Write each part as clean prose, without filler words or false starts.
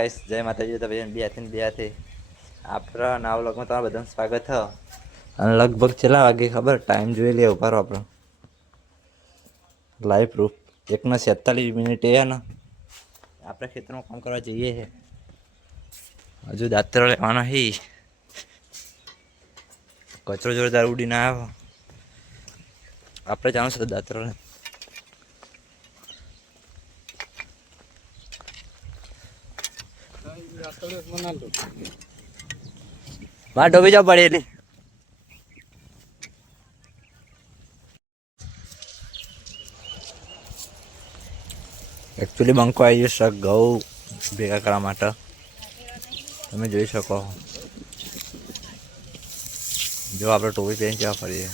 ગાઈસ જય માતાજી તો ભાઈ બે હાથે આપણા નવા વ્લોગમાં તમારું બધાનું સ્વાગત છે. અને લગભગ કેટલા વાગે ખબર ટાઈમ જોઈ લે ઉભારો આપણો લાઈવ પ્રૂફ 1:47 એ ને આપણે ખેતરમાં કામ કરવા જઈએ છે. હજુ દાતરો લેવાનો હે. કચરો જોરદાર ઉડીને આવ્યો. આપણે જાણું છે દાતરો બહાર ડૂબી જાવ પડેલી. એકચ્યુઅલી બંકો આવી જશે ઘઉં ભેગા કરવા માટે. તમે જોઈ શકો જો આપણે ટોપી પહેરીને ક્યાં ફરીએ.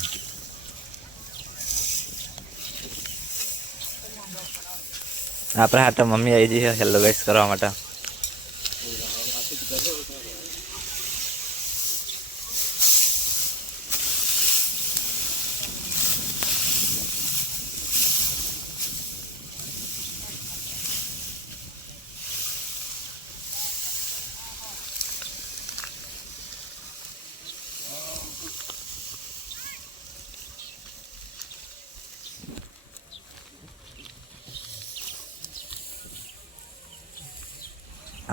આપણે હાથ મમ્મી આવી જઈ છે હેલો ગાઈસ કરવા માટે.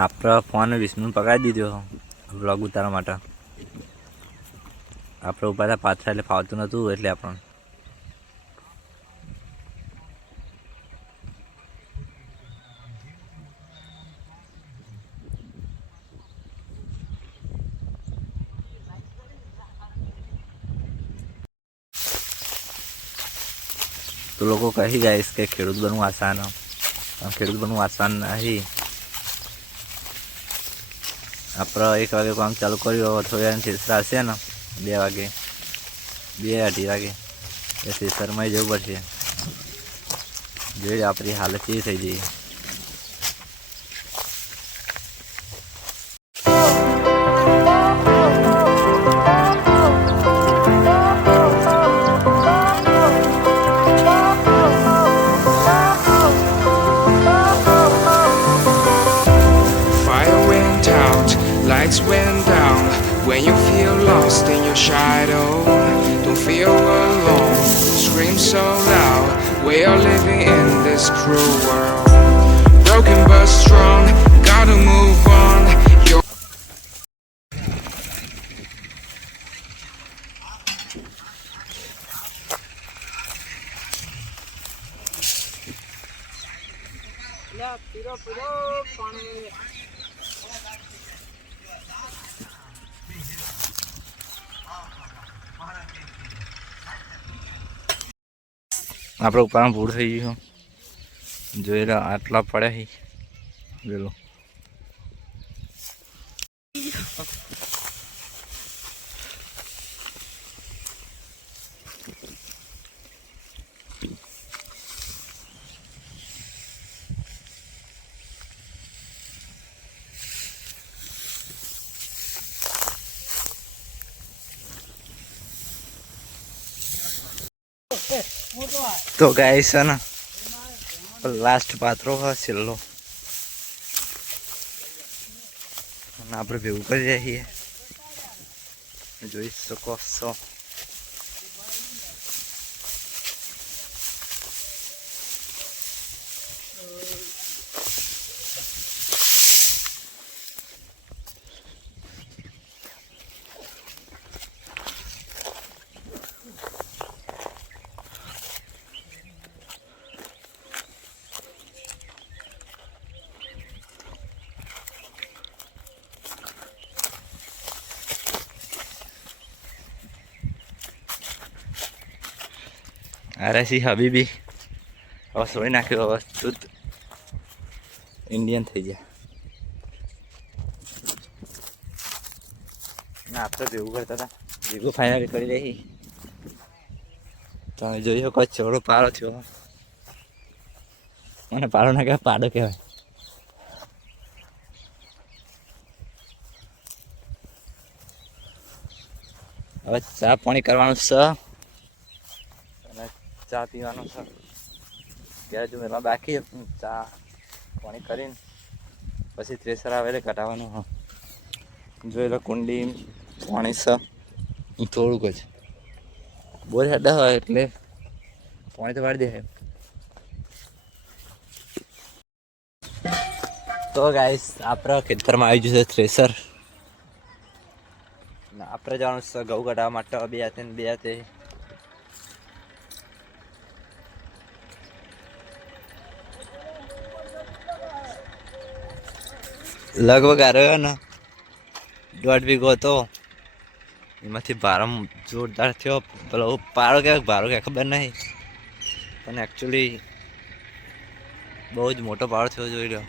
આપણો ફોન વિષ્ણુ પકડી દીધો વ્લોગ ઉતારવા માટે. આપણે ઉભા પાછા એટલે ફાવતું નહોતું એટલે આપણને તો લોકો કહી ગાઈશ કે ખેડૂત બનવું આસાન, ખેડૂત બનવું આસાન નહીં. આપણે 1 વાગે કામ ચાલુ કર્યું, થોડા થેસરા હશે ને 2 વાગે 2-2:30 વાગે એ થેસરમાં જવું પડશે. જોઈ આપણી હાલત એ થઈ જઈએ. Lights went down when you feel lost in your shadow. Don't feel alone, scream so loud. We are living in this cruel world. Broken but strong, gotta move on. આપણે ઉપર ભૂળ થઈ ગયું જોઈ લો. આટલા પડ્યા છે પેલો તો ગાઈસ છે ને લાસ્ટ પાત્રો છેલ્લો અને આપણે ભેગું કરી જઈએ. જોઈ શકો છો અરે સી હબીબી હવે સોઈ નાખ્યો. હવે શુદ્ધ ઇન્ડિયન થઈ ગયા. ના આપણે ભેગું કરતા હતા, ભેગું ફાઇનલી કરી દઈ. તમે જોઈ શકો છોડો પારો થયો. મને પારો ના કહેવાય, પાડો કહેવાય. હવે ચા પાણી કરવાનું છે અને ચા પીવાનું છે. ત્યારે જો મેળવા બાકી ચા પાણી કરીને પછી થ્રેસર આવે એટલે કટાવવાનું. હા જોઈ લો કુંડી પાણી છે થોડુંક જ બોર હેડા હોય એટલે પાણી તો વાળી દે. તો ગાઈસ આપણા ખેતરમાં આવી જશે થ્રેસર. આપણે જવાનું છે ઘઉં કાઢવા માટે બે હાથે ને બે હાથે. લગભગ આવ્યો ને 1.5 વીઘો હતો. એમાંથી ભારો જોરદાર થયો. પેલો પારો ક્યાંક ભારો ક્યાં ખબર નહીં, પણ એકચ્યુઅલી બહુ જ મોટો પારો થયો. જોઈ લો.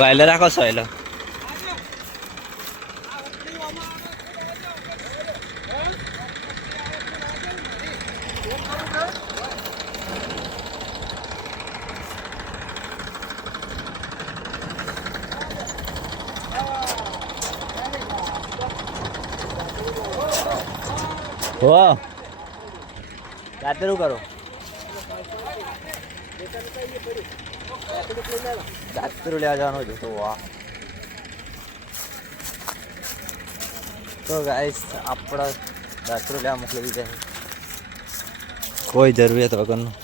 સોયલો રાખો સોયલો. હો રાત્રે કરો દાતરું લેવા જવાનું હતું. તો વાહ. તો ગાઈસ આપણા દાતરું લેવા મોકલી દીધા છે, કોઈ જરૂરિયાત વગરનું.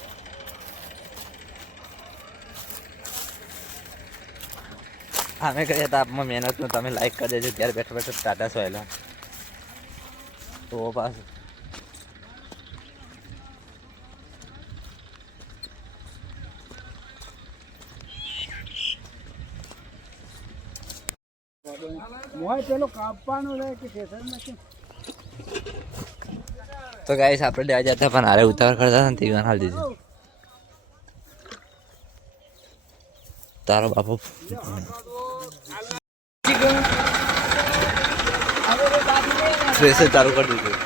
અમે કર્યા તાપમાં મહેનતનું તમે લાઈક કરી દેજો. ત્યારે બેઠા બેઠા ટાટા સોયલા તો પાછું તો ગાઈસ આપણે લેવા જતા પણ હારે ઉતાવળ કરતા હતા ને તે હાલ દીધું. તારો બાપુ થ્રેસર ચાલુ કરી દીધું.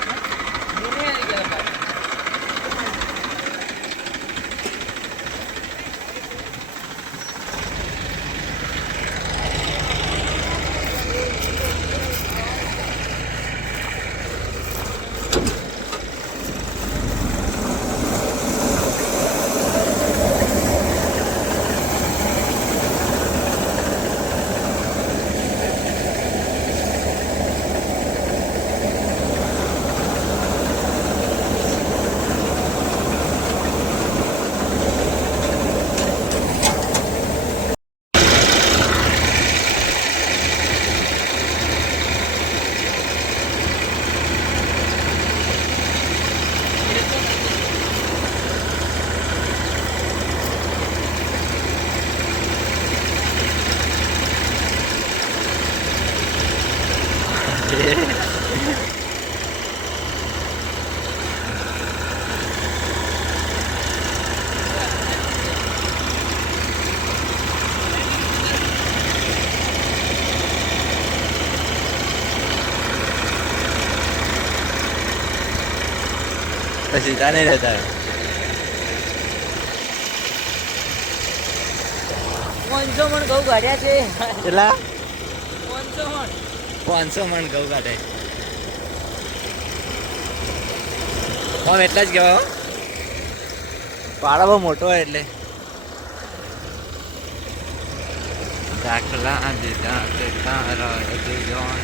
सीधा नहीं रहता है. 500 મણ ઘઉં કાઢ્યા છે. કેટલા? 500 મણ. 500 મણ ઘઉં કાઢે. આમ એટલા જ કહેવાય. પાડો બહુ મોટો હોય એટલે દાખલા દીધા તે તારા જોન.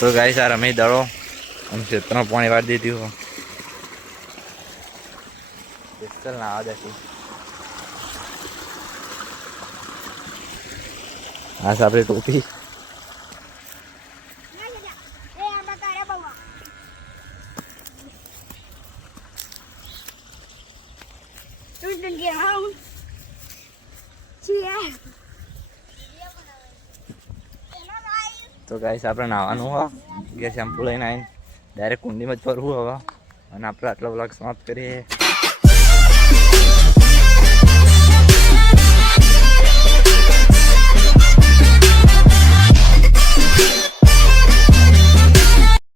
તો ગાઈસ આ રમી દડો અને ક્ષેત્રમાં પાણી વાળી દીધી હો પિસ્તલ ના આવે છે આ છે આપણી ટોપી તો ગાઈસ આપણે નાવાનું હો કે શેમ્પુ લઈને આવીને ડાયરેક્ટ કુંડીમાં જ ફરવું હવે અને આપણે આટલો બ્લોગ સમાપ્ત કરીએ